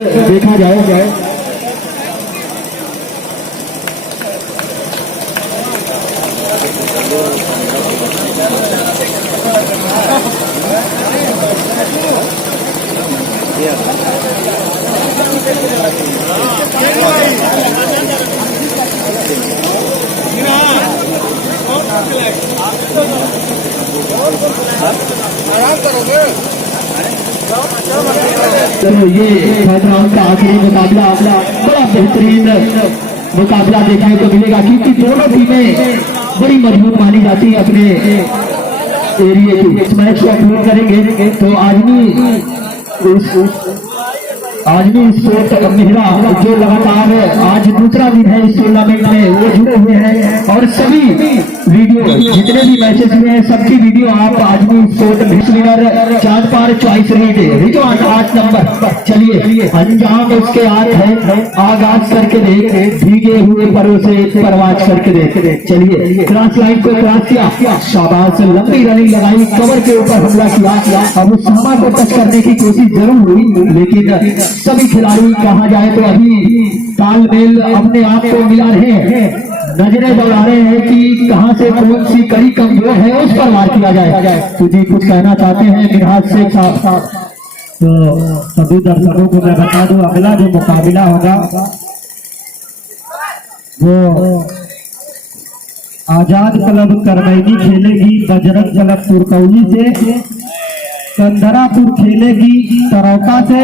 देखा जाए। चलो ये राउंड का आखिरी मुकाबला बड़ा बेहतरीन मुकाबला देखने को मिलेगा, क्योंकि दोनों टीमें बड़ी मजबूत मानी जाती है अपने एरिया की। इस मैच को अपलोड करेंगे तो आजमी स्पोर्ट मेहरा जो लगातार आज दूसरा दिन है इस टूर्नामेंट में, वो जुड़े हुए हैं और सभी वीडियो जितने भी मैचेस हुए हैं सबकी वीडियो आप Azmi sport winner Chandpar choice Rizwan 8 number. चलिए अंजाम उसके आज है, आगाज करके देख, भीगे हुए परों से परवाज करके देख। चलिए क्रॉस लाइन को क्रॉस किया, शाबाश, लंबी रनिंग लगाई, कवर के ऊपर हमला किया। अब उस सामा को टच करने की कोशिश जरूर हुई, लेकिन सभी खिलाड़ी कहा जाए तो अभी तालमेल अपने आप को मिला रहे हैं, नजरें दौड़ा रहे हैं कि कहां से कौन सी कड़ी कमजोर है उस पर वार किया जाए। तो जी कुछ कहना चाहते हैं गिरहाज शेख साहब? तो सभी दर्शकों को मैं बता दूं, अगला जो मुकाबला होगा वो आजाद क्लब करमैनी खेलेगी बजरंग क्लब तुरकौली से, कंदरापुर खेलेगी तरौका से।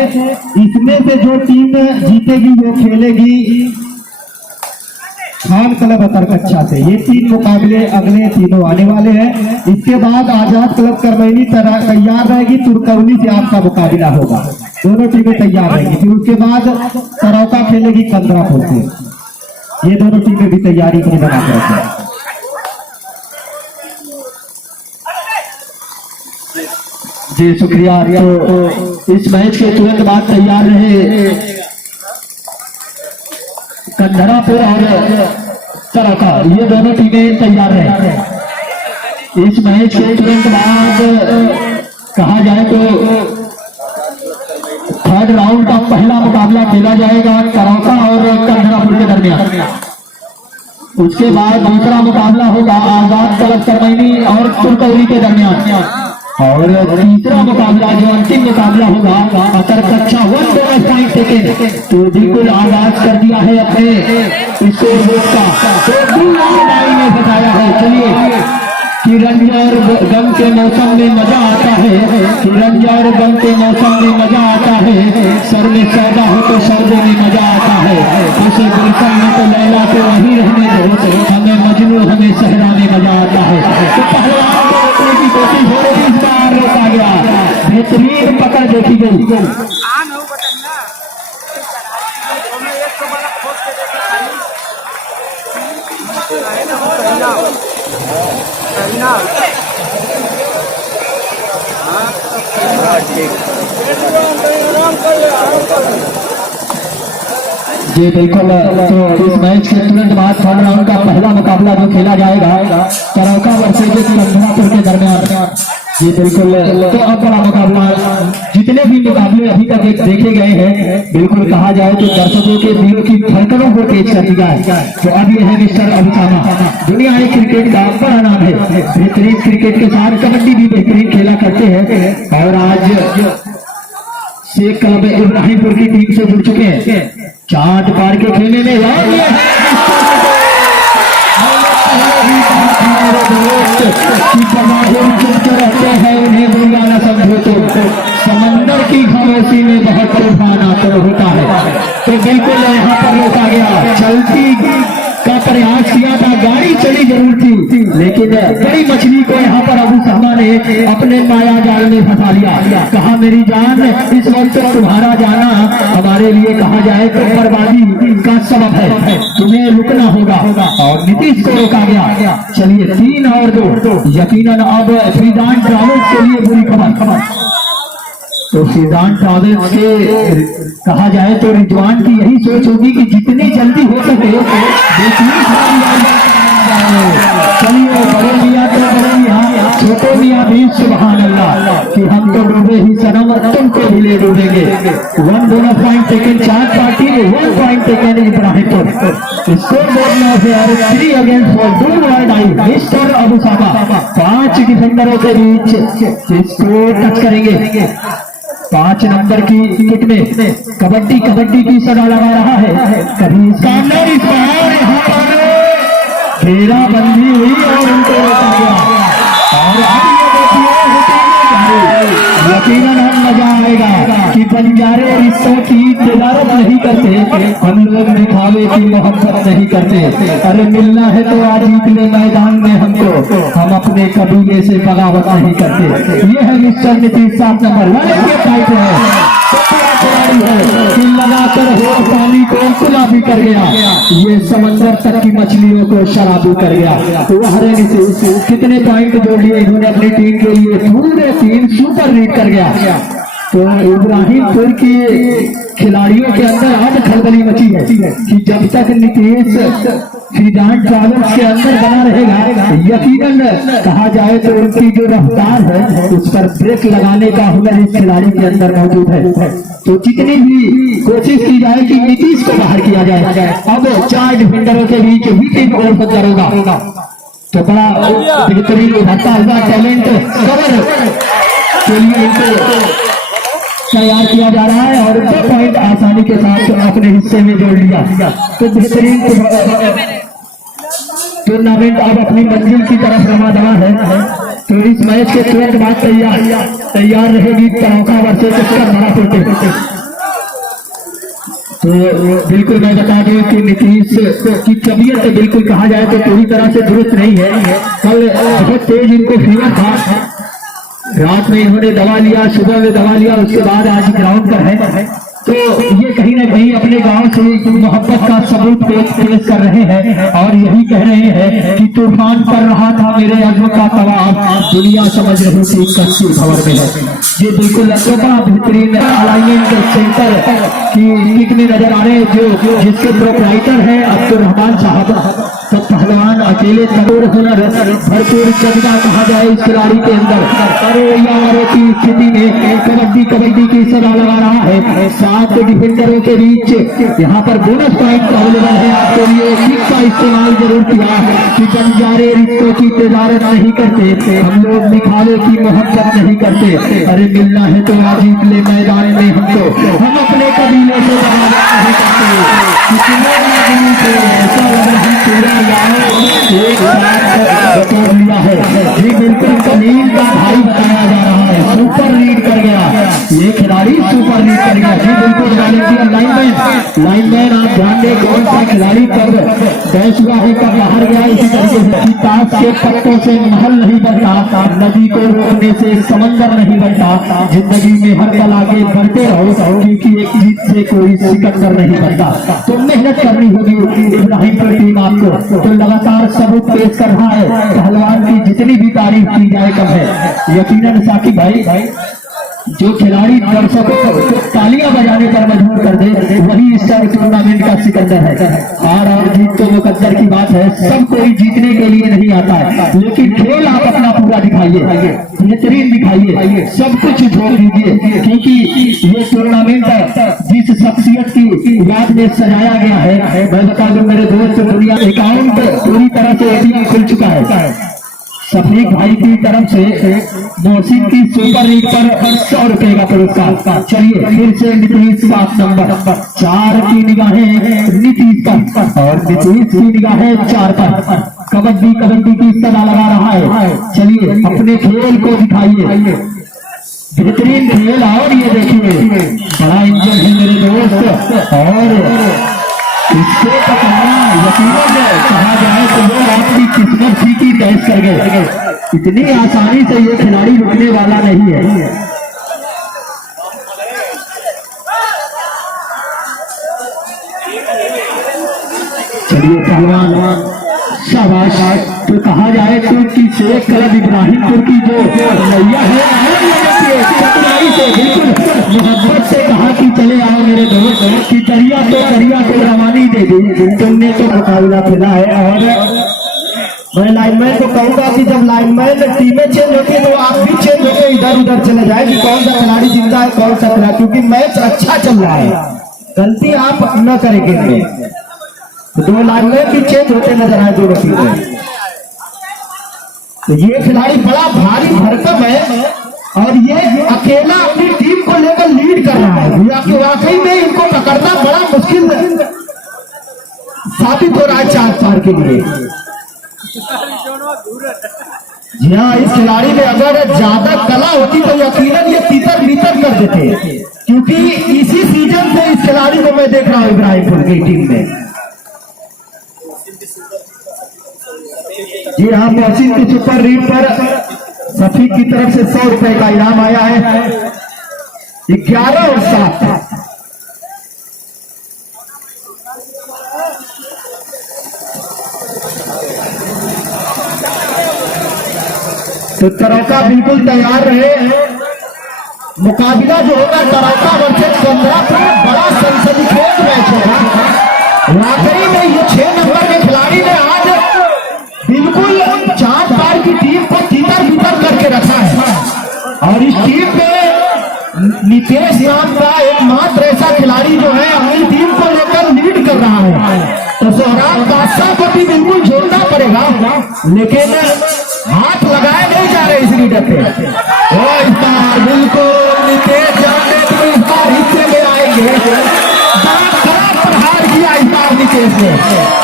इसमें से जो टीम जीतेगी वो खेलेगी खान क्लब अतरकच्छा से। ये 3 मुकाबले अगले तीनों आने वाले हैं। इसके बाद आजाद क्लब करमैनी तैयार रहेगी, तुरकौली से आपका मुकाबला होगा, दोनों टीमें तैयार रहेंगी। फिर उसके बाद तरौका खेलेगी कंदरापुर से। ये दोनों टीमें भी तैयारी अपनी बना कर रखें। जी शुक्रिया। तो इस मैच के तुरंत बाद तैयार रहे कंदरापुर और तरौका, ये दोनों टीमें तैयार रहे। इस मैच के तुरंत बाद कहा जाए तो थर्ड राउंड का पहला मुकाबला खेला जाएगा तरौका और कंदरापुर के दरमियान। उसके बाद दूसरा मुकाबला होगा आजाद क्लब करमैनी और तुरकौली के दरमियान, और तीसरा मुकाबला जो अंतिम मुकाबला होगा अतरकच्छा 1 बोनस पॉइंट सेकेंड। तो बिल्कुल आगाज कर दिया है अपने स्कोर बोर्ड का, तो ने बताया है। चलिए तिरंज और गम के मौसम में मजा आता है, तिरंज और गम के मौसम में मजा आता है, सर में सौदा हो तो सौदे में मजा आता है, उसे गुलशन में तो लैला तो वही रहने दो, हमें मजनू हमें सहरा में मजा आता है। तो पहलवान को रोकने की कोशिश हो रही, इस बार रोका गया, बेहतरीन पकड़ देखी गई। जी बिल्कुल। तो इस मैच के तुरंत बाद थर्ड राउंड का पहला मुकाबला जो खेला जाएगा तरौका वर्सेस कंदरापुर के दरमियान। जी बिल्कुल। तो अब बड़ा मुकाबला, जितने भी मुकाबले अभी तक देखे गए हैं, बिल्कुल कहा जाए तो दर्शकों के दिलों की धड़कनों को तेज कर दिया है। तो अब ये है मिस्टर अबुसामा, दुनिया क्रिकेट का बड़ा नाम है, बेहतरीन क्रिकेट के साथ कबड्डी भी बेहतरीन खेला करते हैं, और आज शेख क्लब इब्राहिमपुर की टीम से जुड़ चुके हैं। चांद पार के खेलने में रहते हैं, उन्हें बुरा न समझो तो समंदर की खामोशी में बहुत तूफान आता होता है। तो बिल्कुल यहाँ पर रोका गया, चलती का प्रयास किया था, गाड़ी चली जरूर थी, लेकिन बड़ी मछली को यहाँ पर अबुसामा ने अपने माया जाल में फंसा लिया। कहा मेरी जान इस वक्त तुम्हारा जाना हमारे लिए कहा जाए तो बर्बादी का सबब है, तुम्हें रुकना होगा, और नीतीश को रोका गया। चलिए 3 और 2, यकीनन अब फीजान ट्रैवल्स के लिए बुरी खबर। तो फीजान ट्रैवल्स के कहा जाए तो रिजवान की यही सोच होगी कि जितनी जल्दी हो सके चलिए बड़े मियाँ तो बड़े मियाँ, छोटे मियाँ भी सुभान अल्लाह कि हम तो डूबे ही सनम तुमको भी लिए डूबेंगे। 1 बोनस पॉइंट टेकन चार party, 1 point taken Ibrahimpur. Score board में 3 against 4, 2 world I mister Abu साबा 5 डिफेंडरों के बीच इसको टच करेंगे। 5 नंबर की विकेट में कबड्डी कबड्डी की सदा लगा रहा है। कभी सामने इस बार यहाँ पर घेराबंदी हुई और उनको रोका गया। और अब ये देखिए यकीनन हम मजा आएगा कि बंजारे रिश्तों की तजारत नहीं करते, हम लोग दिखावे की मोहब्बत नहीं करते। अरे मिलना है तो आज निकले मैदान में हमको, हम अपने कबीले से बगावत नहीं करते। ये है मिस्टर नीतीश 7 नंबर वाले फाइट है कि लगाकर हो पानी को गुलाबी कर गया, ये समंदर तक की मछलियों को शराबी कर गया। तो हरे से कितने पॉइंट जोड़ लिए इन्होंने अपनी टीम के लिए, पूरे 3 सुपर रीड कर गया। तो इब्राहिमपुर के खिलाड़ियों के अंदर आज खलबली मची है कि जब तक नीतीश फ्रीडांट ट्रैवल्स के अंदर बना रहेगा, यकीनन कहा जाए तो उनकी जो रफ्तार है उस पर ब्रेक लगाने का हुनर इस खिलाड़ी के अंदर मौजूद है। तो जितनी भी कोशिश की जाए कि नीतीश को बाहर किया जाए। अब 4 डिफेंडरों के बीच विकेट ओवर बदर होगा, तो बड़ा बेहतरीन उभरता हुआ टैलेंट कवर के लिए इनको तैयार किया जा रहा है और 2 पॉइंट आसानी के साथ अपने हिस्से में जोड़ लिया। तो बेहतरीन टूर्नामेंट अब अपनी मंजिल की तरफ रमा दवा है। तो इस मैच के तुरंत बाद तैयार रहेगी तरौका वर्सेस कर्नाटक। तो बिल्कुल मैं बता दूं कि नीतीश की तबीयत बिल्कुल कहा जाए तो पूरी तरह से दुरुस्त नहीं है। कल बहुत तेज इनको फीवर था, रात में इन्होंने दवा लिया, सुबह में दवा लिया, उसके बाद आज ग्राउंड पर है। तो ये कहीं ना कहीं अपने गांव से मोहब्बत का सबूत पेश कर रहे हैं और यही कह रहे हैं कि तूफान पड़ रहा था मेरे अज़्म का तवाब, दुनिया समझ रही थी कच्ची खबर में है। ये बिल्कुल बड़ा बेहतरीन अलाइनमेंट सेंटर की किक में नजर आ रहे हैं जो जिसके प्रोपराइटर है अब्दुल रहमान साहब। तो पहलवान अकेले तगड़ हुनर भरपूर जज्बा कहा जाए इस खिलाड़ी के अंदर। अरे यार की स्थिति में कबड्डी कबड्डी की सदा लगा रहा है। 7 डिफेंडरों के बीच यहाँ पर बोनस पॉइंट अवेलेबल है आपके लिए। किक का इस्तेमाल जरूर किया कि बंजारे रिश्तों की तजारत नहीं करते, हम लोग दिखावे की मोहब्बत नहीं करते। अरे मिलना है तो आज निकले मैदान में हमको, हम अपने कबीले से बगावत नहीं करते। ऐसा लग रहा है एक साथ लिया है। ये बिल्कुल कमील का भाई बताया जा रहा है, सुपर लीड कर गया ये खिलाड़ी, सुपर लीड कर गया जी। बिल्कुल वॉलंटियर लाइनमैन आप ध्यान दें कौन सा खिलाड़ी कब डैश हुआ है कब बाहर गया। इसी तरीके से ताश के पत्तों से महल नहीं बनता, नदी को रोकने से समंदर नहीं बनता। जिंदगी में हर पल आगे बढ़ते रहो क्योंकि एक जीत से कोई सिकंदर नहीं बनता। तो मेहनत करनी होगी इब्राहिमपुर टीम आपको। तो लगातार सबूत पेश कर रहा है, पहलवान की जितनी भी तारीफ की जाए कम है। यकीनन साकिब भाई जो खिलाड़ी दर्शकों को तालियां बजाने पर मजबूर कर दे वही इस टूर्नामेंट का सिकंदर है। हार और जीत तो मुकद्दर की बात है, सब कोई जीतने के लिए नहीं आता है, लेकिन खेल आप अपना पूरा दिखाइए, बेहतरीन दिखाइए, सब कुछ झोंक दीजिए क्योंकि ये टूर्नामेंट जिस शख्सियत की याद में सजाया गया है। मैं बता दूं मेरे दोस्त, दुनिया अकाउंट पूरी तरह से एटीएम खुल चुका है। शफीक भाई की तरफ से मोहसिन की सुपर लीग पर 100 रुपए का पुरस्कार। चलिए फिर से नीतीश 7 नंबर 4 की निगाहें नीतीश पर और नीतीश की निगाहें 4 पर। कबड्डी कबड्डी की सदा लगा रहा है। चलिए अपने खेल को दिखाइए, बेहतरीन खेल। और ये देखिए बड़ा इंजन है मेरे दोस्त, और इसको पकड़ना यकीनन कहा जाए तो वो आपकी किस्मत ही की तैस कर गए। इतनी आसानी से ये खिलाड़ी रुकने वाला नहीं है। चलिए पहलवान शाबाश। तो कहा जाए तुर्की से क्लब इब्राहिमपुर की जो नैया है चतुराई से बिल्कुल मोहब्बत से कहा कि चले आओ मेरे दोस्त की दरिया तो रवानी दे दी। तुमने तो मुकाबला खेला है और मैं लाइनमैन को कहूंगा कि जब लाइनमैन टीमें चेंज होती है तो आप भी चेंज होंगे। इधर इधर उधर चले जाए कि कौन सा खिलाड़ी जिंदा है कौन सा खिलाड़ी, क्योंकि मैच अच्छा चल रहा है, गलती आप न करेंगे। तो 2 लाइनमैन भी चेंज होते नजर आए दोनों टीमें। तो ये खिलाड़ी बड़ा भारी भरकम है और ये अकेला अपनी टीम को लेकर लीड कर रहा है। वाकई में इनको पकड़ना बड़ा मुश्किल साबित हो रहा है 4 पार के लिए। जी हाँ, इस खिलाड़ी में अगर ज्यादा कला होती तो यकीनन ये तीतर बीतर कर देते, क्योंकि इसी सीजन से इस खिलाड़ी को मैं देख रहा हूं इब्राहिमपुर की टीम में। जी हाँ, मोहसिन की सुपर रीड पर सफीक की तरफ से 100 रुपए का इनाम आया है। 11 और 7 तो तरौका बिल्कुल तैयार रहे। मुकाबला जो होगा तरौका वर्सेस 15 बड़ा सनसनीखेज मैच होगा। वाकई में ये 6 नंबर के खिलाड़ी ने आज बिल्कुल 4 पार की टीम को तीतर बीतर करके रखा है और इस टीम में नितेश नाम का एकमात्र ऐसा खिलाड़ी जो है अपनी टीम को लेकर लीड कर रहा है। तो सोहराब बादशाह को भी बिल्कुल जोड़ना पड़ेगा, लेकिन हाथ लगाए नहीं जा रहे इस लीडर पे। इस बार बिल्कुल नितेश जाने तो इस बार हिस्से में आएंगे। बड़ा खराब प्रहार किया इस बार नितेश ने,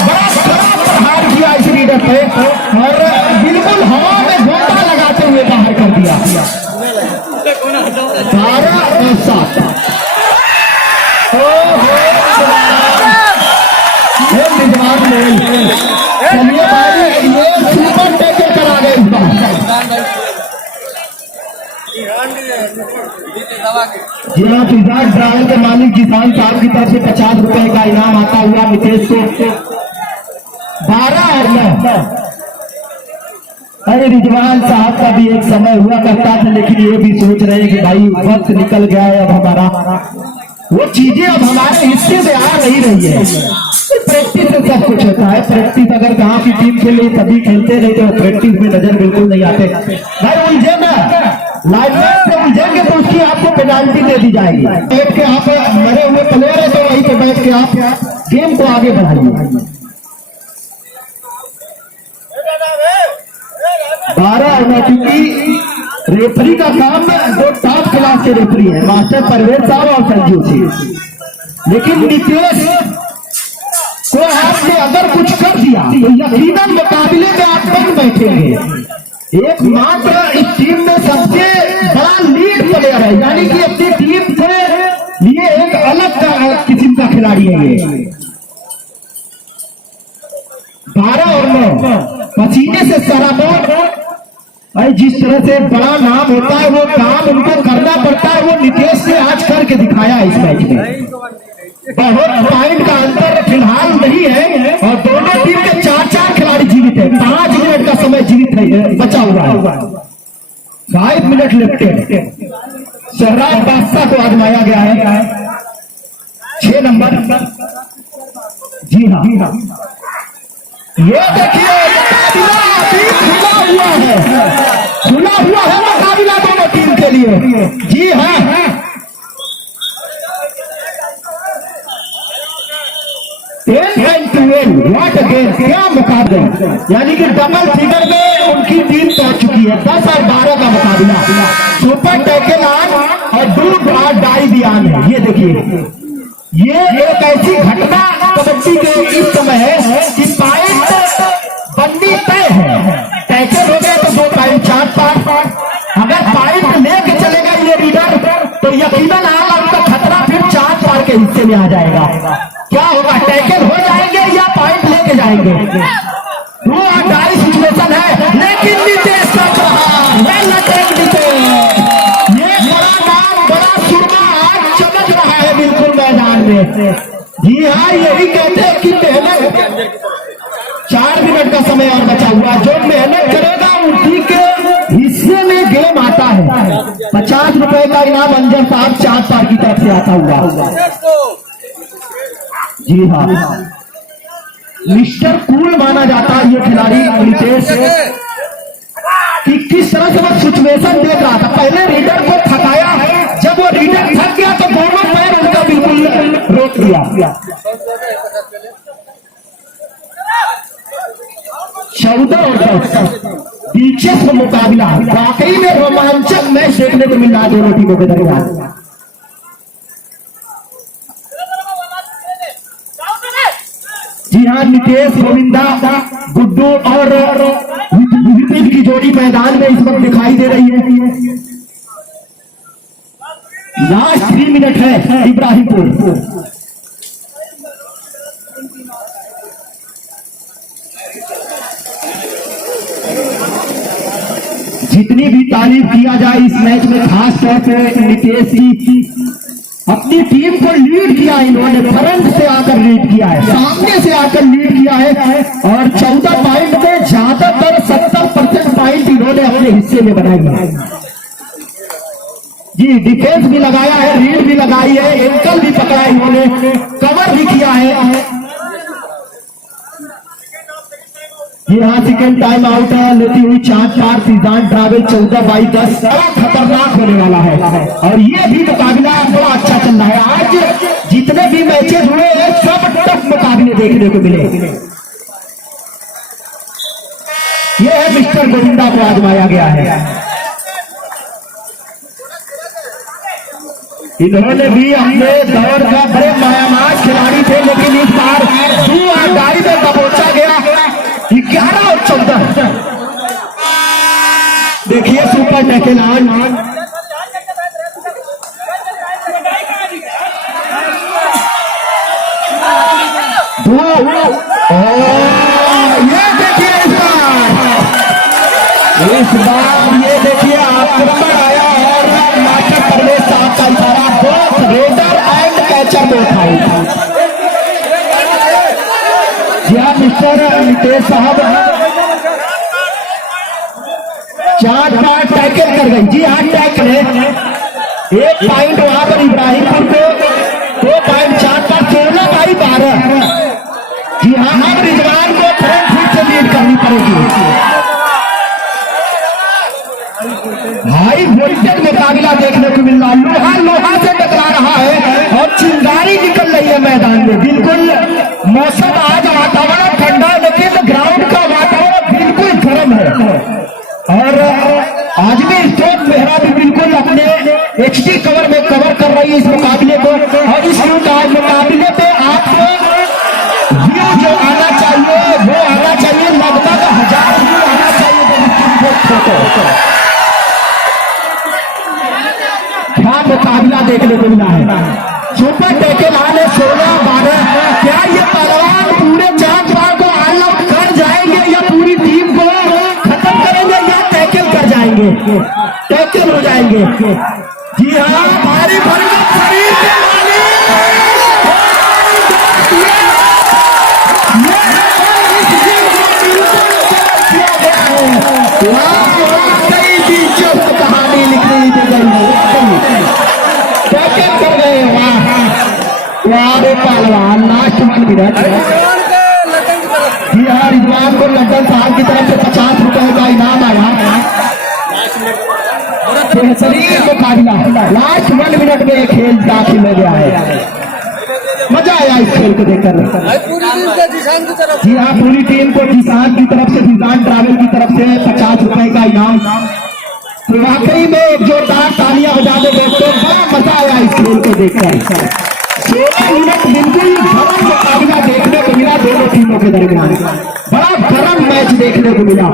बड़ा खराब प्रहार किया इस लीडर पे और बिल्कुल हवा में गोता लगाते हुए बाहर कर दिया। 12 और 7 चलिए भाई, ये सुपर टैकल करा गए इस बार। जी हाँ, फिजाक ड्राइवर के मालिक किसान साहब की तरफ से 50 रुपए का इनाम आता हुआ नितेश को 12 और 9। अरे रिजवान साहब का भी एक समय हुआ करता था, लेकिन ये भी सोच रहे हैं कि भाई वक्त निकल गया है, अब हमारा वो चीजें अब हमारे हिस्से में आ नहीं रही है। प्रैक्टिस से सब कुछ होता है। प्रैक्टिस अगर गांव की टीम के लिए सभी खेलते रहे तो प्रैक्टिस में नजर बिल्कुल नहीं आते। भाई उलझे ना, लाइनमैन से उलझेंगे तो उसकी आपको पेनाल्टी दे दी जाएगी। बैठ के आप मरे हुए प्लेयर है तो वहीं पे बैठ के आप गेम को आगे बढ़ाइए। 12 और 9, क्योंकि रेफरी का काम 2 टॉप क्लास के रेफरी है, मास्टर परवेज साहब और संजीव सिंह। लेकिन नितेश को आपने अगर कुछ कर दिया तो यकीनन मुकाबले में आप बन बैठेंगे। एकमात्र इस टीम में सबसे बड़ा लीड प्लेयर है, यानी कि अपनी टीम से लिए एक अलग किस्म का खिलाड़ी है ये। 12 और 9 पसीने से सराबोर। भाई जिस तरह से बड़ा नाम होता है वो काम उनको करना पड़ता है, वो नितेश ने आज करके दिखाया इस मैच में। बहुत पॉइंट का अंतर फिलहाल नहीं है और दोनों टीम के 4-4 खिलाड़ी जीवित है। 5 मिनट का समय जीवित है, बचा हुआ है। 5 मिनट लेफ्ट है। सोहराब बादशाह को आजमाया गया है 6 नंबर। जी हाँ, ये देखिए खुला हुआ है मुकाबला दोनों टीम के लिए। जी हाँ, 10-12 व्हाट अगेन, क्या मुकाबला, यानी कि डबल फिगर में उनकी टीम पहुंच चुकी है। 10 और 12 का मुकाबला। सुपर टैकल ऑन और डूब और डाई भी ऑन है। ये देखिए, ये एक ऐसी घटना कबड्डी के इस समय है कि पॉइंट बंदी तय है। टैकल हो गया तो 2 पॉइंट 4 पार। अगर पॉइंट लेके चलेगा ये रीडर तो यकीनन आपका खतरा फिर 4 पार के हिस्से में आ जाएगा। क्या होगा, टैकल हो जाएंगे या पॉइंट लेके जाएंगे? वो डाई सिचुएशन है, लेकिन नितेश का प्रहार, ये बड़ा नाम, बड़ा सुरमा आज चमक रहा है बिल्कुल मैदान में। जी हाँ, यही कहते हैं कि मेहनत। 4 मिनट का समय और बचा हुआ, जो मेहनत करेगा उसी के हिस्से में गेम आता है। 50 रुपए का इनाम अंजन साहब 4 पार की तरफ से आता हुआ। जी हाँ, मिस्टर कूल माना जाता है ये खिलाड़ी नितेश। कि किस तरह से वो सिचुएशन देख रहा था। पहले रीडर को थकाया, जब वो रीडर थक गया तो दोनों पैर उनका बिल्कुल रोक दिया। 14 और दिलचस्प मुकाबला, वाकई में रोमांचक मैच देखने को मिल रहा है दोनों टीमों के दरमियान। जी हाँ, नितेश, गोविंदा, गुड्डू और विपिन की जोड़ी मैदान में इस वक्त दिखाई दे रही है। लास्ट 3 मिनट है इब्राहिमपुर। जितनी भी तारीफ किया जाए इस मैच में, खास तौर से नितेश की, अपनी टीम को लीड किया इन्होंने, फ्रंट से आकर लीड किया है, सामने से आकर लीड किया है और 14 पॉइंट में ज्यादातर 70% पॉइंट इन्होंने अपने हिस्से में बनाए हैं। जी, डिफेंस भी लगाया है, रीड भी लगाई है, एंकल भी पकड़ा इन्होंने, कवर भी किया है। ये यहाँ सेकेंड टाइम आउट लेती हुई 4 सीजान ट्रैवल 14/10 बड़ा खतरनाक होने वाला है और ये भी मुकाबला बड़ा अच्छा चल रहा है। आज जितने भी मैचेस हुए हैं सब टफ मुकाबले देखने को मिले। ये है मिस्टर गोविंदा को आजमाया गया है। इन्होंने भी अपने दौर का बड़े मायामाज खिलाड़ी थे, लेकिन इस बार गाड़ी में दबोचा गया। 11 और 14 देखिए सुपर टैकल ऑन। ये देखिए इस बार ये देखिए आक्रमण आया और मास्टर परवेश साहब का इशारा, बोथ रेडर एंड कैचर में उठाई। यहाँ मिस्टर नितेश साहब 4 बार टैकल कर गई। जी हाँ, टैकल है। 1 पॉइंट वहां पर इब्राहिमपुर को, 2 पॉइंट 4 पर 16/12। जी हाँ, अब रिजवान को फ्रंट फुट से लीड करनी पड़ेगी। हाई वोल्टेज मुकाबला देखने को मिल रहा है, लोहा से टकरा रहा है और चिंगारी निकल रही है मैदान में। बिल्कुल मौसम आज वातावरण ठंडा, लेकिन ग्राउंड का वातावरण बिल्कुल गर्म है और आज भी स्टोन मेहरा भी बिल्कुल अपने HD कवर में कवर कर रही है इस मुकाबले को। और इस मुकाबले पे आपको व्यू जो आना चाहिए वो आना चाहिए, लगभग 1000 व्यू आना चाहिए। क्या मुकाबला देखने को मिला है। सुपर टैकल ऑन है 16/12। क्या ये पहलवान पूरे 4 बार को ऑल आउट कर जाएंगे या पूरी टीम को खत्म करेंगे या टैकल कर जाएंगे, टैकल हो जाएंगे। जी हाँ, भारी भरकम शरीर के दिलचस्प कहानी लिखी गई। टैकल कर गए, वाह पहलवान। Last 1 minute. जी हाँ, रिजवान को लंदन साहब की तरफ से 50 रुपए का इनाम आया। बेहतरीन मुकाबला, लास्ट 1 मिनट में खेल दाखिल हो गया है। मजा आया इस खेल को देखकर। जी हाँ, पूरी टीम को जिसान की तरफ से, जिसान ट्रैवल की तरफ से 50 रुपए का इनाम। तो वाकई में एक जोरदार तालियां बजा दे दोस्तों, बड़ा मजा आया इस खेल को देखकर। 16 मिनट बिल्कुल गर्म मुकाबला देखने को मिला दोनों टीमों के दरमियान, बड़ा गर्म मैच देखने को मिला।